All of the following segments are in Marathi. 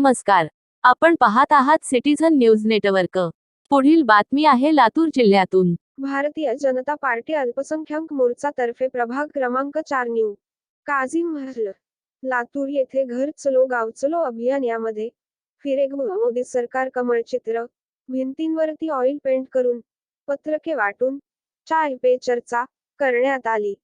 नमस्कार. आपण पाहत आहात सिटीझन न्यूज नेटवर्क. पुढील बातमी आहे लातूर जिल्ह्यातून. भारतीय जनता पार्टी अल्पसंख्याक मोर्चा तर्फे प्रभाग क्रमांक चार न्यू. काझी महल. लातूर येथे घर चलो गाव चलो अभियान यामध्ये फिरेगू मोदी सरकार कमळ चित्र भिंतींवरती ऑइल पेंट करून पत्रके वाटून चाय पे चर्चा करण्यात आली.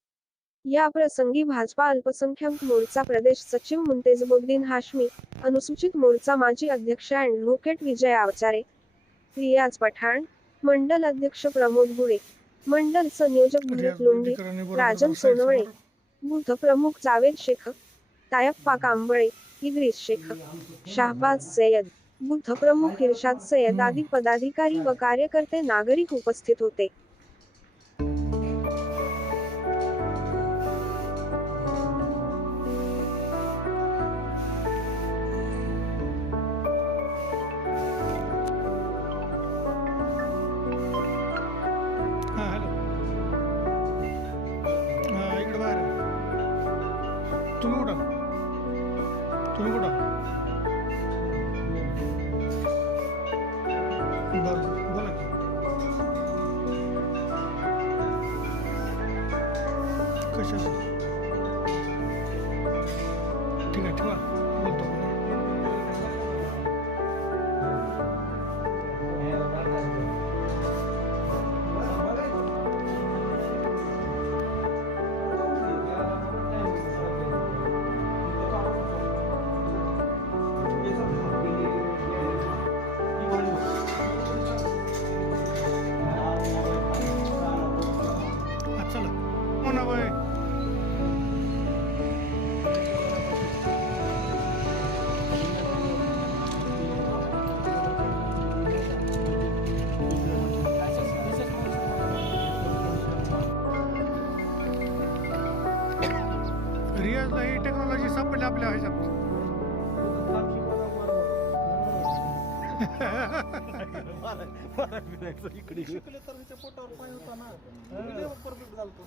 या प्रसंगी भाजपा अल्पसंख्याक मोर्चा प्रदेश सचिव मुंतेजबुद्दीन हाशमी अनुसूचित मोर्चा माजी अध्यक्ष ॲडव्होकेट विजय आवचारे रियाज पठाण मंडल अध्यक्ष प्रमोद गुळे मंडल संयोजक भरत लोंढे राजन सोनवणे बुध प्रमुख जावेद शेख तायप्पा कांबळे इद्रिस शेख शाहबाज सय्यद बुद्ध प्रमुख इर्शाद सय्यद आदी पदाधिकारी व कार्यकर्ते नागरिक उपस्थित होते. तुम्ही कुठं तुम्ही कुठं बरं बोला की. कशाचं ठीक आहे ठेवा रियाजला ही टेक्नॉलॉजी सापडली आपल्या ह्याच्यात शिकले तर पोटावर पाय होता ना. परफेक्ट झालतो